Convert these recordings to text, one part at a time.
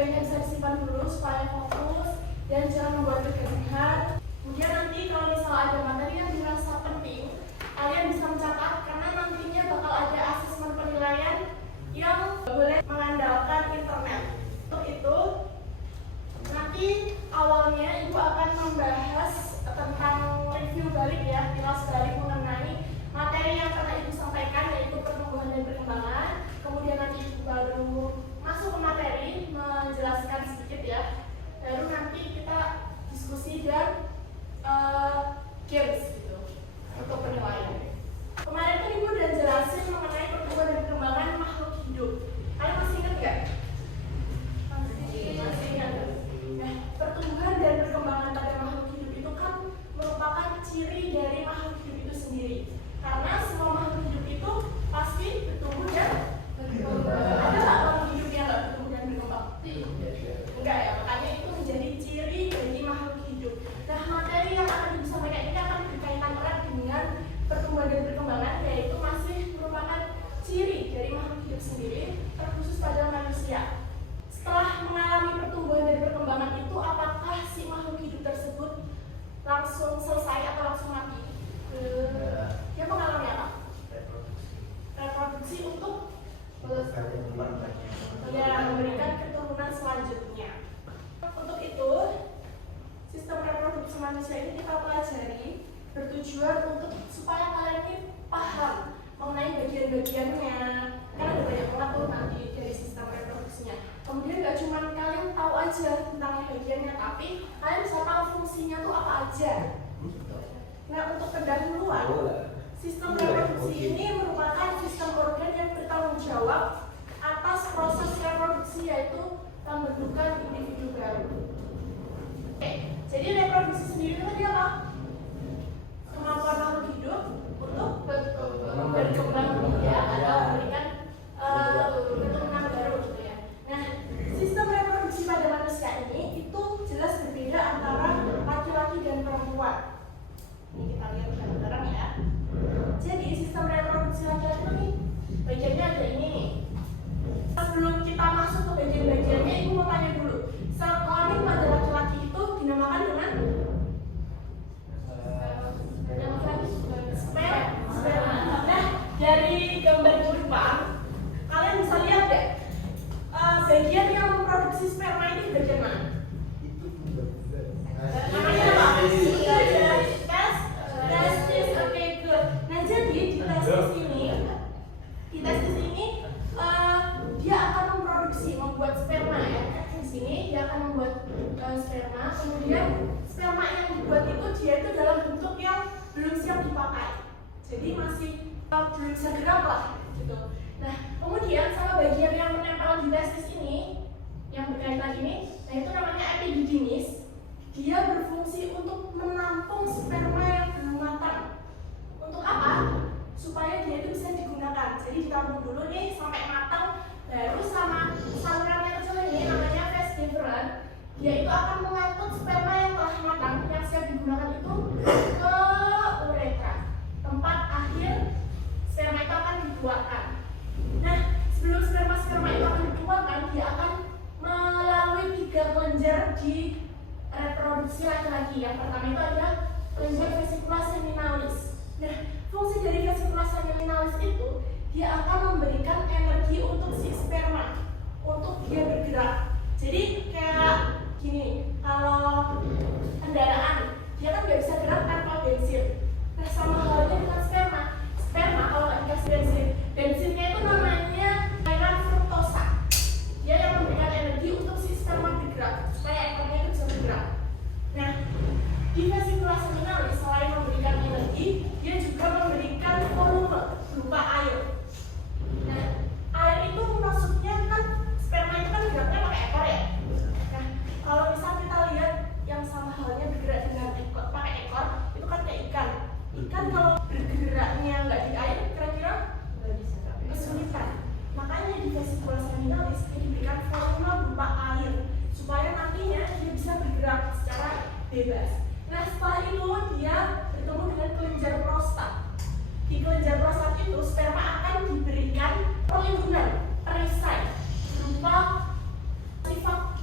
baiknya bisa disimpan dulu supaya fokus dan jangan membuat kegaduhan. Kemudian nanti kalau misal ada materi yang dirasa penting, kalian bisa mencatat karena nantinya bakal ada asesmen penilaian yang boleh mengandalkan internet. Untuk itu, nanti awalnya Ibu akan membahas tentang review balik ya, kilas balik mengenai materi yang pernah Ibu sampaikan, yaitu pertumbuhan dan perkembangan. Kemudian nanti Ibu baru masuk ke materi, menjelaskan sedikit ya. Baru nanti kita diskusi dan games gitu untuk penilaian. Kemarin kan Ibu udah jelasin mengenai pertumbuhan dan perkembangan makhluk hidup. Kalian masih ingat nggak? Masih ingat. Nah, pertumbuhan dan perkembangan pada makhluk hidup itu kan merupakan ciri dari makhluk hidup itu sendiri. Karena semua makhluk hidup itu pasti bertumbuh dan berkembang. Ada nggak makhluk hidup yang nggak bertumbuh dan berkembang? Enggak ya, makanya itu menjadi ciri dari makhluk hidup. Nah, materi yang akan disampaikan ini akan berkaitan erat dengan pertumbuhan dan perkembangan, yaitu masih merupakan ciri dari makhluk hidup sendiri, terkhusus pada manusia. Setelah mengalami pertumbuhan dan perkembangan itu, apakah si makhluk hidup tersebut langsung selesai atau langsung mati? Dia mengalami apa? Reproduksi untuk memberikan keturunan selanjutnya. Untuk itu, sistem reproduksi manusia ini kita pelajari bertujuan untuk supaya kalian ini paham mengenai bagian-bagiannya. Kan ada banyak banget tuh nanti dari sistem reproduksinya. Kemudian gak cuma kalian tahu aja tentang bagiannya, tapi kalian bisa tahu fungsinya tuh apa aja. Nah, untuk pendahuluan, sistem reproduksi ini merupakan sistem organ yang bertanggung jawab atas proses reproduksi, yaitu pembentukan individu baru. Oke, jadi reproduksi sendiri itu apa? Kemampuan makhluk hidup untuk berkembang biak atau memberikan keturunan baru gitu ya. Nah, sistem reproduksi pada manusia ini itu jelas berbeda antara laki-laki dan perempuan. Ini kita lihat bareng-bareng ya. Jadi sistem reproduksi laki-laki ini bagiannya ada ini nih. Sebelum kita masuk ke bagian-bagiannya, Ibu mau tanya dulu. Sel kelamin pada laki-laki itu dinamakan dengan sperma. Nah, dari gambar di depan, kalian bisa lihat deh, bagian yang memproduksi sperma ini bagian mana? Namanya apa? Testis. Oke, good. Nah, jadi di testis ini dia akan membuat sperma ya. Di sini dia akan membuat sperma. Kemudian sperma yang dibuat itu dia itu dalam bentuk yang belum siap dipakai. Jadi masih belum bisa gerak lah gitu. Nah, kemudian sama bagian yang menempel di testis ini yang berkaitan ini, nah itu namanya epididymis. Dia berfungsi untuk menampung sperma yang belum matang. Untuk apa? Supaya dia itu bisa digunakan. Jadi ditampung dulu nih sampai matang, baru sama saluran yang kecil ini namanya vas deferens. Dia itu akan mengangkut sperma yang telah matang yang siap digunakan itu ke uretra, tempat akhir sperma itu akan dikeluarkan. Nah, sebelum sperma itu akan dikeluarkan, dia akan melalui 3 kelenjar di reproduksi laki-laki. Yang pertama itu ada kelenjar vesicula seminalis. Nah, fungsi dari vesicula seminalis itu dia akan memberikan energi untuk si sperma untuk dia bergerak. Jadi kayak gini, kalau kendaraan dia kan nggak bisa gerak tanpa bensin. Nah, sama halnya dengan sperma. Sperma kalau nggak dikasih bensinnya itu namanya cairan fruktosa. Dia yang memberikan energi untuk si sperma bergerak supaya ekornya itu bisa bergerak. Nah, di vesicula seminalis selain memberikan energi, dia juga memberikan volume berupa air. Nah, air itu maksudnya kan sperma itu kan geraknya pakai ekor ya. Nah, kalau misal kita lihat yang sama halnya bergerak dengan ekor, pakai ekor, itu kan kayak ikan. Ikan kalau bergeraknya nggak di air, kira-kira kesulitan. Makanya di vesicula seminalis dia diberikan volume berupa air supaya nantinya dia bisa bergerak secara bebas. Nah, setelah itu dia bertemu dengan kelenjar prostat. Di kelenjar prostat itu sperma akan diberikan perlindungan perisai berupa sifat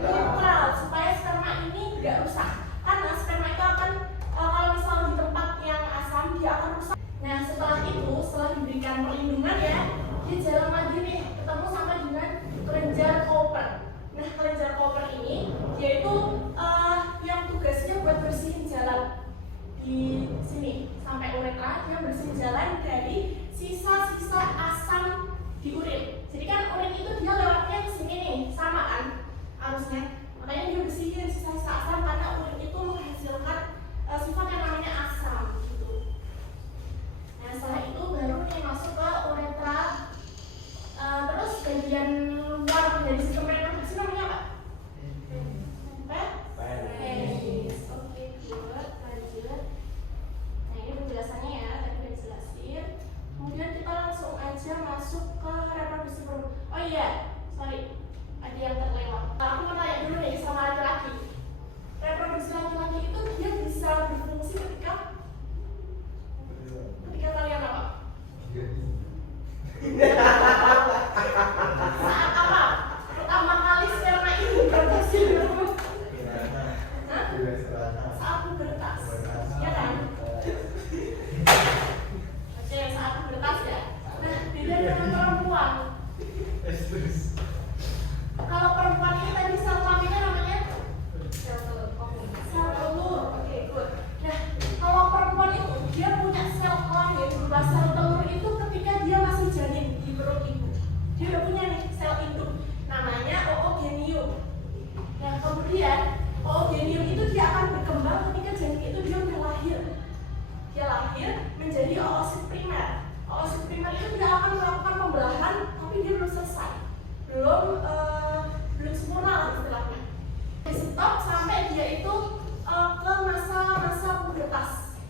netral, supaya sperma ini tidak rusak. Karena sperma itu akan kalau misalnya di tempat yang asam dia akan rusak. Nah setelah itu, setelah diberikan perlindungan ya, dia jalan lagi nih ketemu sama dengan kelenjar Cooper. Nah kelenjar Cooper ini dia itu yang tugasnya buat bersihin jalan di sini sampai uretra, dia bersihin jalan dari sisa-sisa asam di urin. Jadi kan urin itu dia lewatnya ke sini nih, sama kan arusnya. Makanya dia bersihin sisa-sisa asam karena urin itu menghasilkan sifat yang namanya asam gitu. Nah setelah itu baru nih masuk ke uretra. Terus bagian luar dari sistem reproduksi namanya apa? Penis. Oke, good, lanjut. Nah ini penjelasannya ya, tadi udah dijelasin. Kemudian kita langsung aja masuk ke reproduksi perempuan. Oh iya, sorry, ada yang terlewat. Aku mau tanya dulu nih sama laki-laki. Reproduksi laki-laki itu dia bisa berfungsi ketika kalian apa? Saat apa? Pertama kali sperma itu berproduksi saat pubertas, ya kan? Oke, saat pubertas ya. Nah, beda dengan perempuan. Kalau perempuan ini tadi sel kelaminnya namanya sel telur. Oke, good. Nah, kalau perempuan itu dia punya sel kelamin berupa sel telur itu ketika dia masih janin di perut ibu. Dia udah punya nih sel induk, namanya oogenium. Nah, kemudian oogenium itu dia akan berkembang ketika janin itu dia udah lahir. Dia lahir menjadi oosit primer. Oosit primer itu dia akan melakukan pembelahan, tapi dia belum selesai, belum sempurna lah istilahnya. Di stop sampai dia itu ke masa pubertas.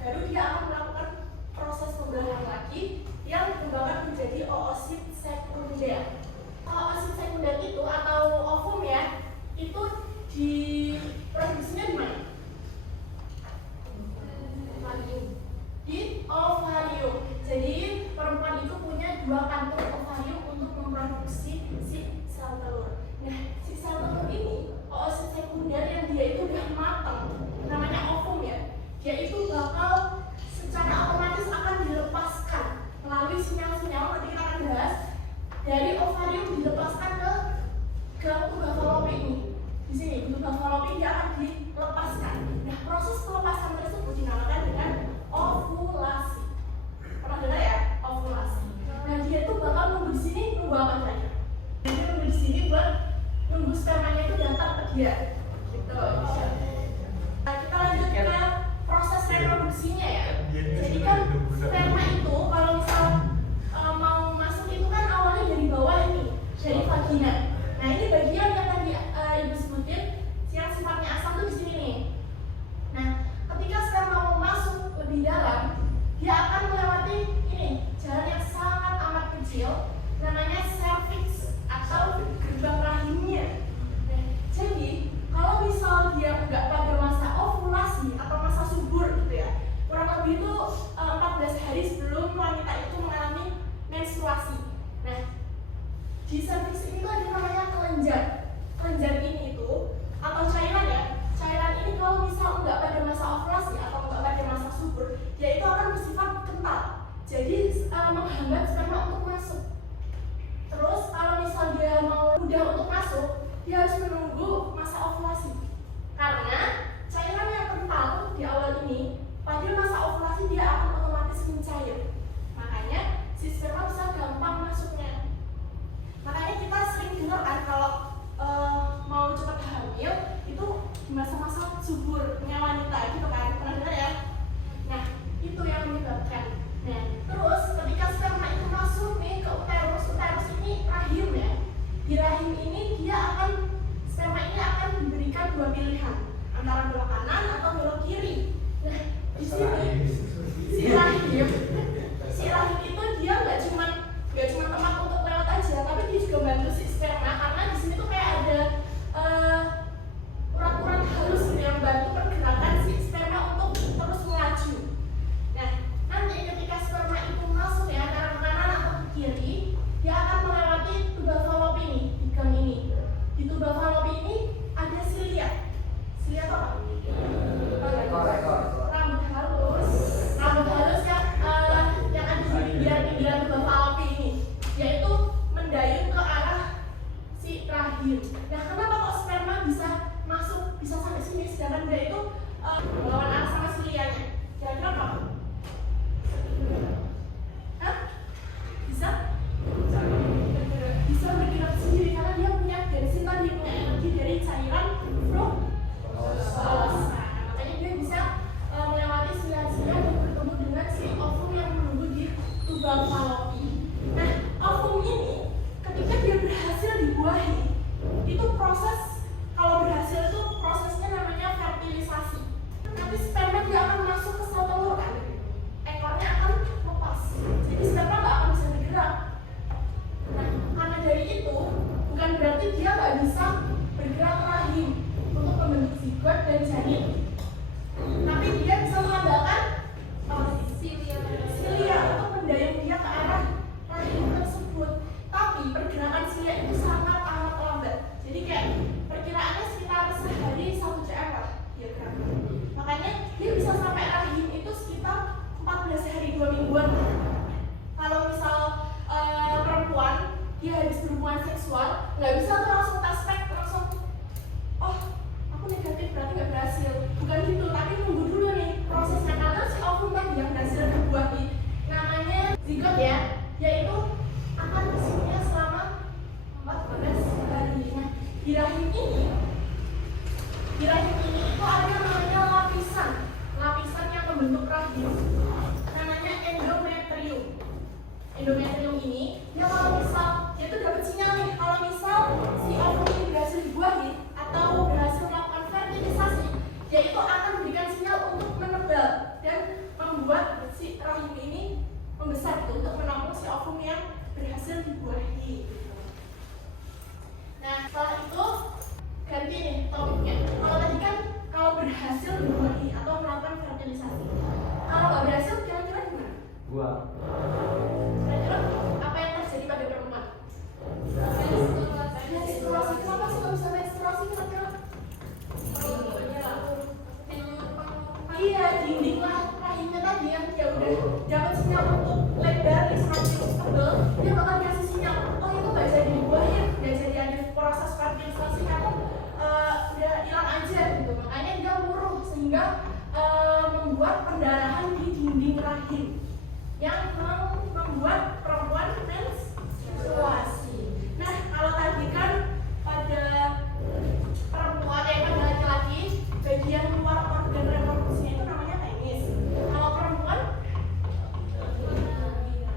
Baru dia akan melakukan proses pembelahan lagi yang dikembangkan menjadi oosit sekunder. Oosit sekunder itu atau ovum ya, itu diproduksinya di mana? Di ovarium. Jadi perempuan itu punya 2 kantung ovarium untuk memproduksi si sel telur. Nah, si sel telur ini oosit sekunder yang dia itu udah matang, namanya ovum ya. Dia itu bakal secara otomatis akan dilepaskan melalui sinyal-sinyal, nanti kita akan bahas, dari ovarium dilepaskan ke tuba fallopi ini. Di sini tuba fallopi dia akan dilepaskan. Nah, proses pelepasan tersebut dinamakan dengan ovulasi. Pernah dengar ya? Ovulasi. Nah, dia tuh bakal nunggu di sini, nunggu apa kira-kira? Dia nunggu di sini buat nunggu spermanya itu datang ke dia. Gitu. Nah, kita lanjut ke proses reproduksinya ya. Jadi kan sperma itu kalau misal mau masuk itu kan awalnya dari bawah ini, dari vagina. Nah, ini bagian yang tadi ibu sebutin yang sifatnya asam tuh di sini nih. Nah, ketika sperma mau masuk lebih dalam, dia akan melewati ini jalan yang sangat amat kecil, namanya cervix atau gerbang rahimnya. Nah, jadi kalau misal dia nggak pada masa ovulasi atau masa subur gitu ya, kurang lebih itu 14 hari sebelum wanita itu mengalami menstruasi. Nah, di cervix ini tuh ada namanya kelenjar. Kelenjar ini itu atau cairan ya. Cairan ini kalau misal nggak pada masa ovulasi atau nggak pada masa subur, dia itu akan bersifat kental. Jadi menghambat sperma untuk masuk. Terus kalau misal dia mau mudah untuk masuk, dia harus menunggu masa ovulasi. Karena cairan yang kental di awal ini, pada masa ovulasi dia akan otomatis mencair. Makanya si sperma bisa gampang masuknya. Makanya kita sering dengar kan kalau mau cepat hamil itu di masa-masa suburnya wanita gitu kan, pernah dengar ya? Nah, itu yang menyebabkan. Nah, terus ketika sperma itu masuk nih ke uterus, uterus ini rahim ya. Di rahim ini sperma ini akan diberikan 2 pilihan, antara belok kanan atau belok kiri. Nah, di sini si rahim itu dia nggak cuma tempat untuk lewat aja, tapi dia juga bantu si sperma karena di sini tuh kayak ada urat-urat halus yang bantu pergerakan si sperma untuk terus melaju. Nah, nanti ketika sperma itu masuk ya antara ke kanan atau ke kiri, dia akan melewati tuba fallopi ini, di gang ini. Di tuba fallopi rahim. Nah, kenapa kok sperma bisa masuk, bisa sampai sini, sedangkan dia itu melawan arah sama si lianya? Kira-kira apa? Hah? Bisa? Bisa bergerak sendiri karena dia punya bensin tadi, punya energi dari cairan fruktosa. Makanya dia bisa melewati sila-sila dan bertemu dengan si ovum yang menunggu di lubang Fallopi. Nah, ovum ini ketika dia berhasil dibuahi, itu proses, kalau berhasil itu prosesnya namanya fertilisasi. Nanti sperma dia akan masuk ke sel telur kan, ekornya akan lepas, jadi sperma nggak akan bisa bergerak. Nah, karena dari itu bukan berarti dia nggak bisa bergerak ke rahim untuk membentuk zigot dan janin, tapi dia bisa mengandalkan silia untuk mendayung dia ke arah rahim tersebut. Tapi pergerakan silia itu sangat amat lambat. Jadi kayak perkiraannya sekitar sehari 1 cm lah dia gerak. Makanya dia bisa sampai rahim itu sekitar 14 hari 2 mingguan. Kalau misal perempuan dia habis berhubungan seksual, nggak bisa tuh langsung taspek, langsung oh aku negatif berarti nggak berhasil. Bukan gitu, tapi tunggu dulu nih prosesnya, karena si ovum tadi yang berhasil dibuahi namanya zigot ya, yaitu akan bersihnya selama 14 hari. Nah, di rahim ini itu ada namanya lapisan yang membentuk rahim, namanya endometrium. Endometrium ini ya kalau misal dia tuh dapat sinyal nih, kalau misal si ovum ini berhasil dibuahi atau berhasil melakukan fertilisasi, dia itu akan memberikan sinyal untuk menebal dan membuat si rahim ini membesar gitu, untuk menampung si ovum yang berhasil dibuahi. Nah, setelah itu ganti nih topiknya. Kalau tadi kan kalau berhasil dibuahi atau melakukan fertilisasi, kalau nggak berhasil kira-kira gimana? Kira-kira apa yang terjadi pada perempuan? Menstruasi. Kenapa sih kok bisa menstruasi kira-kira? Iya, dinding rahimnya tadi yang dia udah dapat sinyal untuk lebar, semakin tebal, dia bakal dikasih sinyal, oh itu nggak jadi dibuahin, nggak jadi ada proses fertilisasi atau udah hilang aja gitu. Makanya dia muruh sehingga membuat pendarahan di dinding rahim yang membuat perempuan menstruasi. Nah, kalau tadi kan pada perempuan pada laki-laki bagian luar organ reproduksi itu namanya penis. Kalau perempuan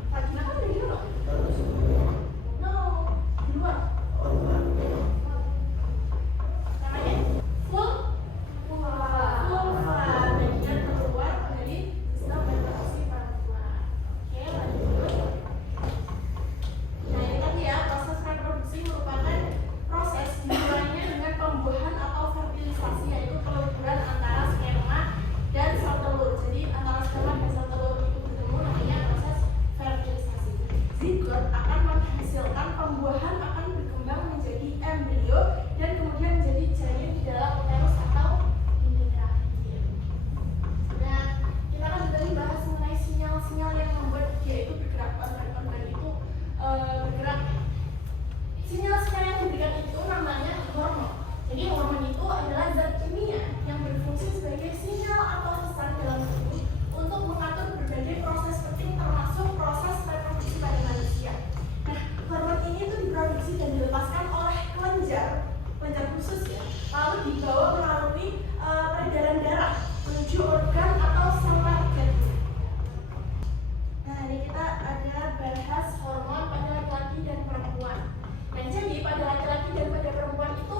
vagina kan di luar. No, di luar. Namanya vulva. Bagian keluar dari sistem reproduksi perempuan. Oke, lanjut. Nah, ini tadi ya, proses reproduksi merupakan proses dimulainya dengan pembuahan atau fertilisasi, yaitu peleburan antara sperma dan sel telur. Jadi antara sperma dan sel telur itu bertemu, namanya proses fertilisasi. Zigot akan menghasilkan pembuahan, akan berkembang menjadi embrio dan kemudian menjadi janin di dalam uterus atau dinding rahim. Nah, kita kan tadi bahas mengenai sinyal-sinyal yang membuat dia itu bergerak, organ-organ itu bergerak. Sinyal-sinyal yang diberikan itu namanya hormon. Jadi hormon itu adalah zat kimia yang berfungsi sebagai sinyal atau pesan dalam tubuh untuk mengatur berbagai proses penting termasuk proses reproduksi pada manusia. Nah, hormon ini itu diproduksi dan dilepaskan oleh kelenjar khusus ya, lalu dibawa melalui peredaran darah menuju organ atau sel organ. Nah, ini kita ada bahas hormon pada laki-laki dan perempuan. Nah, jadi pada laki-laki dan pada perempuan itu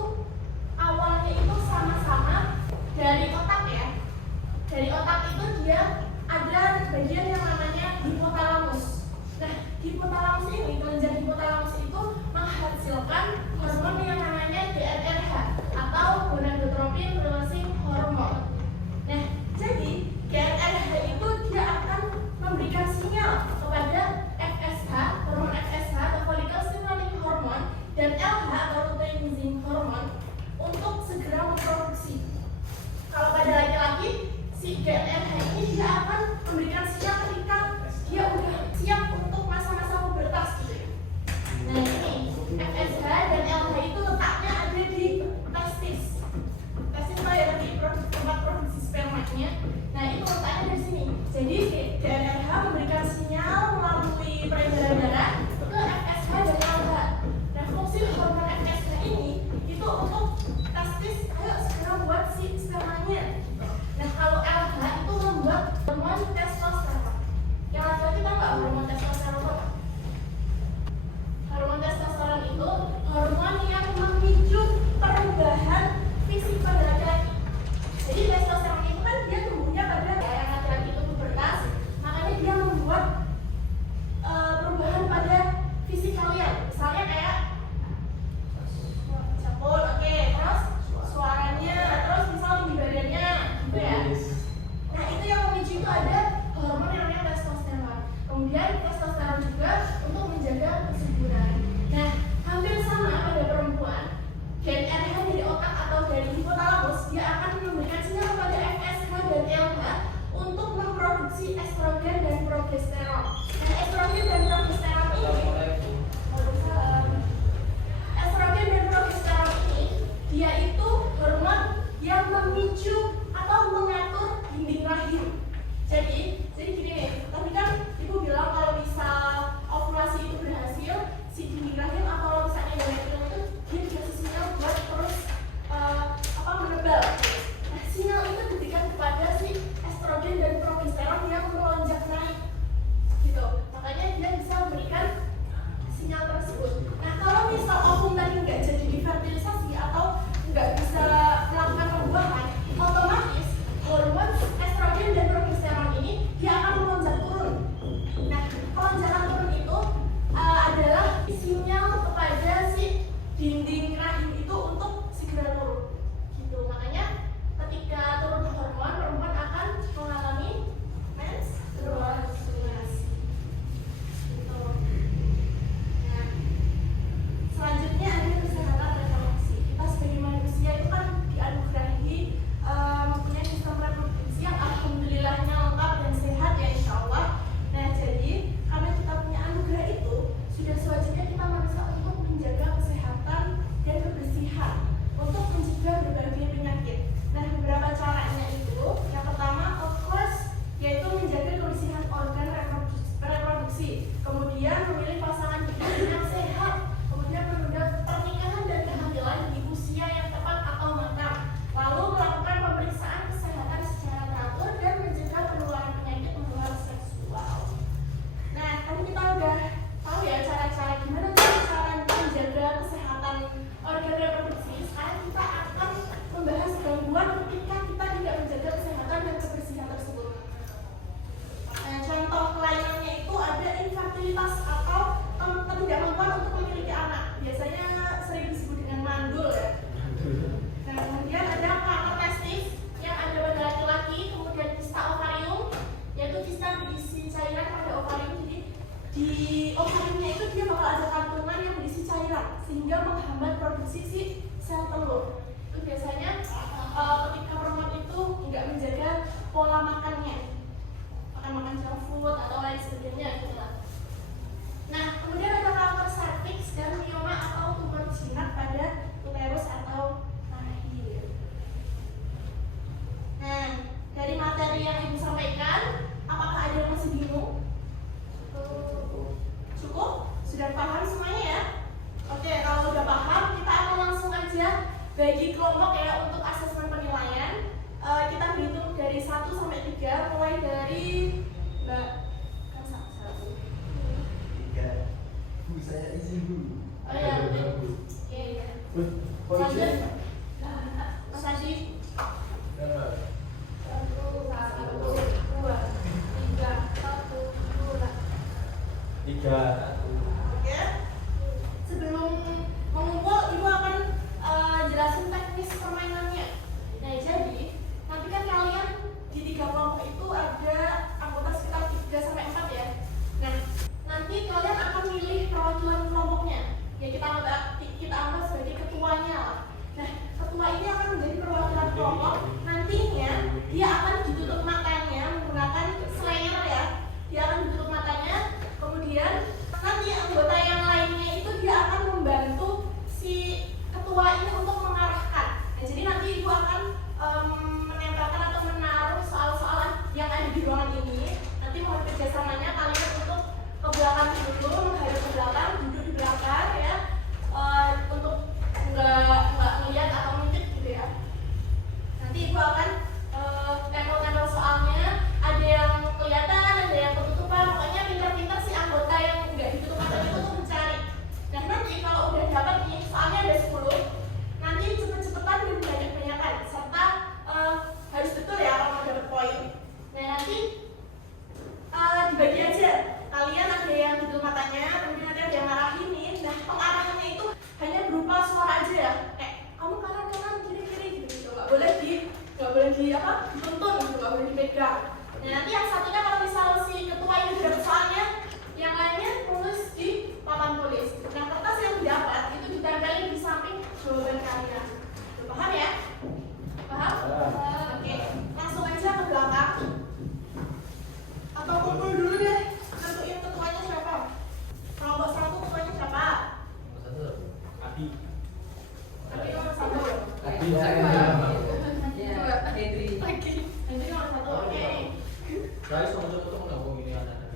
awalnya itu sama-sama dari otak ya. Dari otak itu dia ada bagian yang namanya hipotalamus. Nah, hipotalamus ini, kelenjar hipotalamus itu menghasilkan hormon yang namanya GnRH atau gonadotropin releasing hormone. Nah, jadi GnRH itu dia akan memberikan sinyal kepada FSH, hormon FSH atau follicle stimulating hormone, dan LH atau luteinizing hormone untuk segera memproduksi. Kalau pada laki-laki, si GnRH ini dia akan memberikan sinyal ketika dia udah siap untuk masa-masa pubertas gitu ya. Nah, ini FSH dan LH itu letaknya si hormon FSH ini itu untuk testis, ayo segera buat si spermanya. Nah kalau LH itu membuat hormon testosteron. Yang laki-laki tahu nggak hormon testosteron apa? Hormon testosteron itu hormon yang memicu perubahan fisik pada laki-laki. Jadi testosteron itu kan dia tumbuhnya pada yang laki-laki itu pubertas, makanya dia membuat perubahan pada fisik kalian. Misalnya kayak cabul, oke, terus suaranya, terus misal di badannya, gitu ya. Nah itu yang memicu itu ada hormon yang namanya testosteron. Kemudian testosteron juga untuk menjaga kesuburan. Nah hampir sama pada perempuan, gen RH dari otak atau dari hipotalamus dia akan memberikan sinyal kepada FSH dan LH untuk memproduksi estrogen dan progesteron. Nah estrogen dan progesteron ini dia itu hormon yang memicu atau mengatur dinding rahim. Jadi gini nih, tadi kan ibu bilang kalau misal ovulasi itu berhasil, si dinding rahim atau misalnya endometrium itu dia dikasih sinyal buat terus menebal. Nah sinyal itu diberikan kepada si estrogen dan progesteron yang melonjak naik, gitu. Makanya dia bisa memberikan sinyal tersebut. Nah kalau misal ovum tadi nggak jadi difertilisasi atau nggak bisa melakukan pembuahan, otomatis hormon estrogen dan progesteron ini dia akan melonjak turun. Nah pelonjakan turun itu adalah sinyal kepada si dinding rahim itu untuk segera turun, gitu. Makanya ketika turun hormon, perempuan akan mengalami menstruasi, gitu. Nah selanjutnya ada kesehatan reproduksi. Kita sebagai manusia itu kan dianugerahi mempunyai sistem reproduksi yang alhamdulillahnya lengkap dan sehat ya insya Allah. Nah jadi karena kita punya anugerah itu, sudah sewajibnya kita manusia untuk menjaga kesehatan dan kebersihan untuk mencegah berbagai penyakit. Nah beberapa caranya itu, yang pertama of course yaitu menjaga kebersihan organ reproduksi, kemudian memilih pasangan hidup yang sehat, kemudian menunda pernikahan dan kehamilan di usia yang tepat atau matang, lalu melakukan pemeriksaan kesehatan secara teratur dan mencegah penularan penyakit menular seksual. Nah tadi kita udah tahu ya cara-cara gimana cara menjaga kesehatan organ reproduksi. Sekarang kita akan membahas gangguan ketika kita tidak menjaga kesehatan dan kebersihan tersebut. Nah contoh kelainannya itu ada infertilitas atau ketidakmampuan untuk memiliki anak. Biasanya sering disebut dengan mandul ya. Nah kemudian ada kanker testis yang ada pada laki-laki, kemudian kista ovarium, yaitu kista berisi cairan pada ovarium. Jadi di ovariumnya itu dia bakal ada kantungan yang berisi cairan sehingga menghambat produksi si sel telur. Itu biasanya ketika perempuan itu nggak menjaga pola makannya, makan junk food atau lain sebagainya gitu lah. Nah kemudian ada kanker serviks dan mioma atau tumor jinak pada uterus atau rahim. Nah dari materi yang ibu sampaikan, apakah ada yang masih bingung? Cukup? Sudah paham semuanya ya? Oke, kalau udah paham kita akan langsung aja bagi kelompok ya untuk asesmen penilaian. Kita berhitung dari 1 sampai 3, mulai dari Mbak kan 1. 3. Bu, saya izin Bu. Oh iya, betul. Iya. Lanjut. Mas Adi. 1, 2, 3, 1, 2. 3. Oke. Sebelum mengumpul, Ibu akan jelasin teknis permainannya. Nah, jadi nanti kan kalian di 3 kelompok itu ada anggota sekitar 3 sampai 4 ya. Nah, nanti kalian akan milih perwakilan kelompoknya. Ya kita anggap sebagai ketuanya lah. Nah, ketua ini akan menjadi perwakilan kelompok. Nantinya dia akan ditutup matanya menggunakan slayer ya. Dia akan ditutup matanya. Kemudian nanti anggota yang lainnya itu dia akan membantu si ketua ini untuk mengarahkan. Nah, jadi nanti ibu akan menempelkan atau menaruh soal-soal yang ada di ruangan ini. Nanti mohon kerjasamanya kalian untuk ke belakang dulu, menghadap ke belakang, duduk di belakang ya. Nah, nanti yang satunya kalau misal si ketua ini udah dapat soalnya, yang lainnya tulis di papan tulis. Nah, kertas yang didapat itu ditempelin di samping jawaban kalian. Udah paham ya? Paham? Oke, langsung aja ke belakang. Atau kumpul dulu deh. Tentuin ketuanya siapa? Kelompok 1 ketuanya siapa? Abi. Tapi nomor 1. Abi. Nanti nomor 1. Oke. Saya sama coba nggak mau ini anak.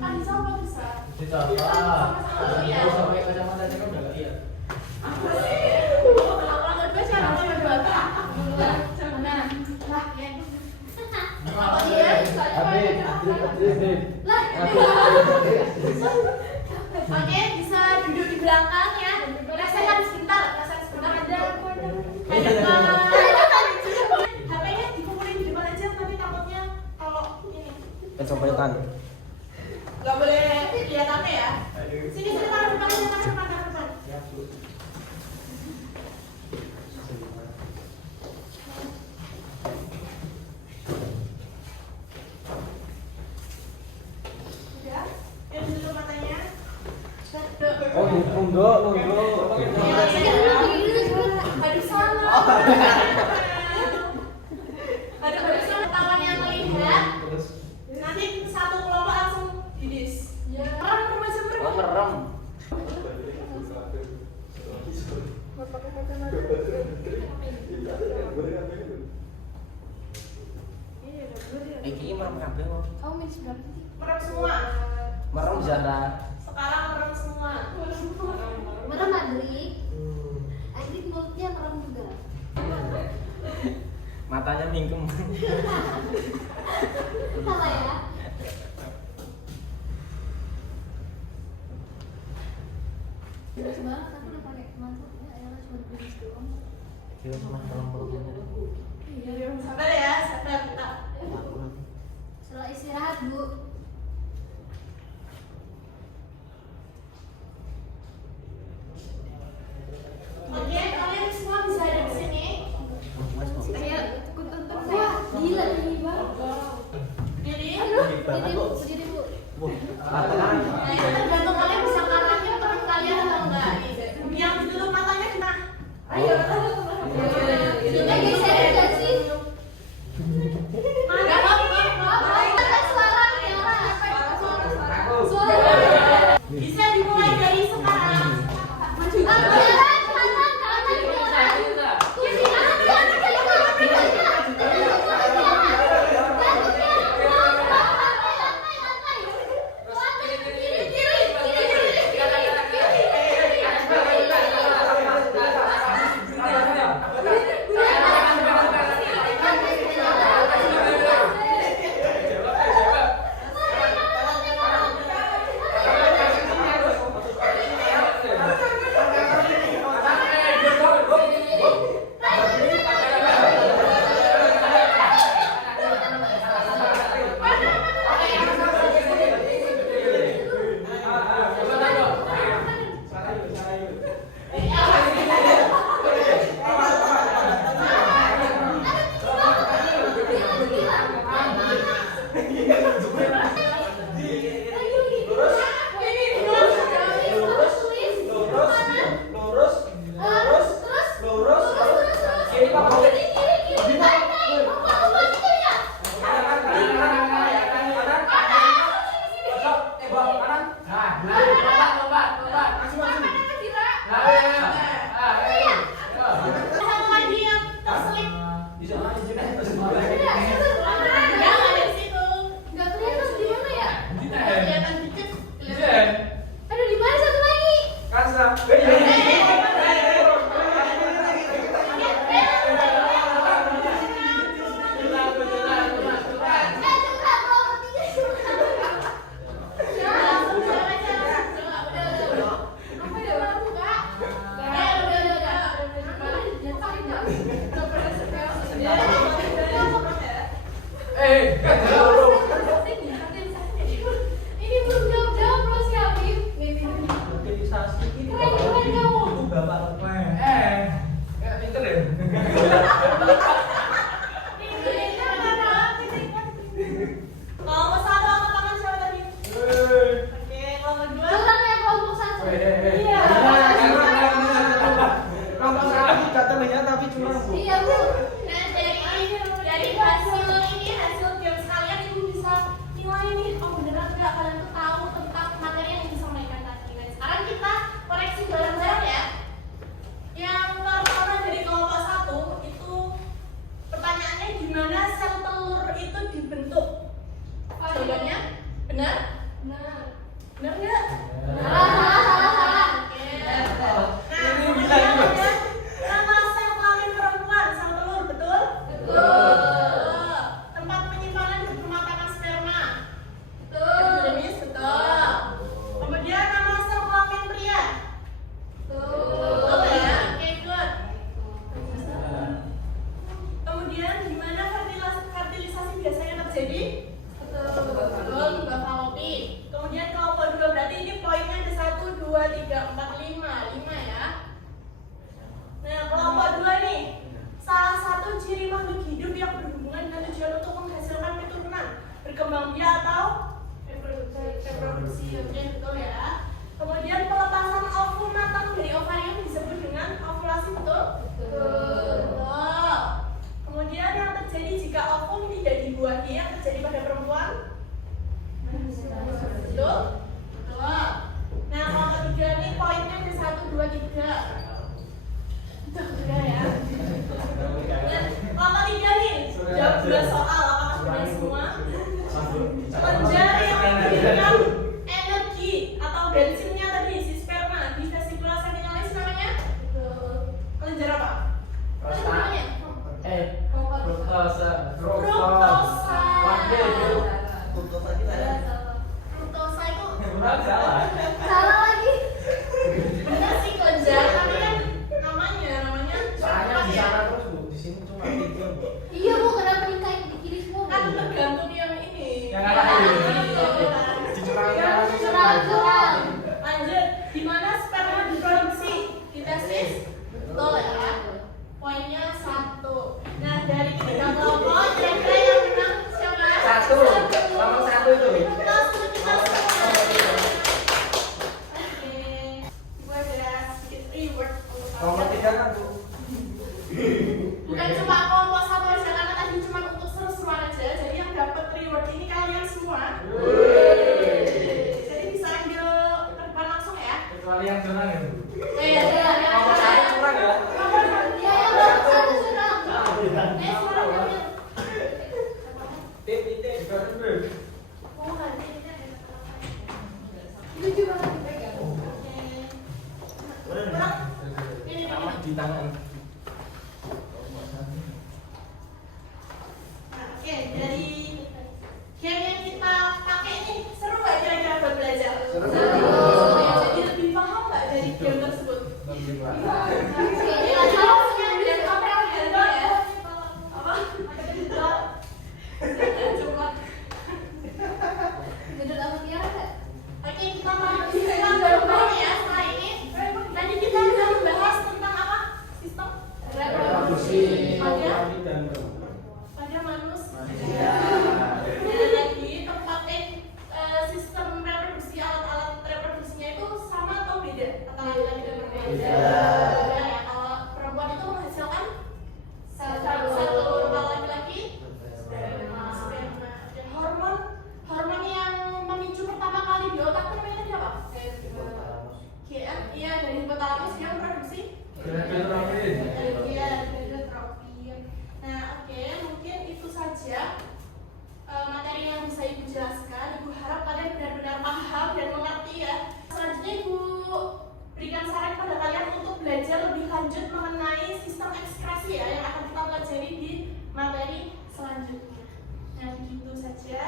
Kan bisa apa bisa? Bisa apa? Kalau sampai kacamatanya kan udah nggak lihat. Apa sih? Kalau kedua siapa nomor 2? Mana? Lah, ya. Apa dia? Lah. Oke, bisa duduk di belakang ya. Resehan sebentar ada. HP-nya dikumpulin di depan aja, nanti takutnya kalau ini. Pencopetan. Gak boleh lihat HP ya. Sini taruh depan aja, taruh depan. Udah, yang ditutup matanya. Oh, nunggu. Aduh salah. Aduh salah. Tangannya melihat. Nanti satu kelompok langsung didis. Merem aja merem. Oh, merem. Iki merem kabeh kok. Kamu minus berapa sih? Merem semua. Merem Zara. Sekarang merem semua. Merem Adri. Adri mulutnya merem juga. Matanya mingkem. Salah ya? Bagus banget, aku udah pakai mantapnya, ayalah cuma bilis doang. Dia cuma merem-merem. Sabar ya, sabar. Setelah istirahat, Bu. Oke, kalian semua bisa ada di sini. Ayo, ikut tonton saya. Gila ini, Bang. Jadi, Berdiri, Bu. Berdiri, Bu. nah itu tergantung kalian bisa ngarahin teman kalian atau enggak. Yang ditutup matanya kena. Ayo. Sudah geser gak sih? Enggak apa-apa. Ada suaranya. Nomor 3 kan Bu? Bukan cuma kelompok satu aja, karena tadi cuma untuk seru-seruan aja. Jadi yang dapat reward ini kalian semua. Jadi bisa ambil ke depan langsung ya. Kecuali yang curang ya Bu? Iya, Nomor satu kurang ya? Iya, yang nomor satu sudah. semua ambil. Titik. Oh, nanti ini ada kata-kata. Itu juga kan dipegang. Oke. Kurang? Ini. Sama di tangan. Nah, oke, dari game yang kita pakai ini seru nggak kira-kira buat belajar? Seru. Jadi lebih paham nggak dari game tersebut? Jadi kalau punya bilang apa yang ada ya? Apa? Coba. Gedut sama Tiara nggak? Oke, kita baru ya setelah ini. Tadi kita sudah membahas tentang apa? Sistem Reproduksi. pada manusia. Manusia. Dan lagi tempat sistem reproduksi alat-alat reproduksinya itu sama atau beda? Atau laki-laki dan perempuan? Beda. Beda ya. Kalau perempuan itu menghasilkan satu, kalau laki-laki sperma. Dan hormon yang memicu pertama kali di otak itu namanya tadi apa? Iya, dari hipotalamus dia memproduksi. Iya, gonadotropin. Nah, oke, mungkin itu saja materi yang bisa Ibu jelaskan. Ibu harap kalian benar-benar paham dan mengerti ya. Selanjutnya Ibu berikan saran pada kalian untuk belajar lebih lanjut mengenai sistem ekskresi ya yang akan kita pelajari di materi selanjutnya. Nah, begitu saja.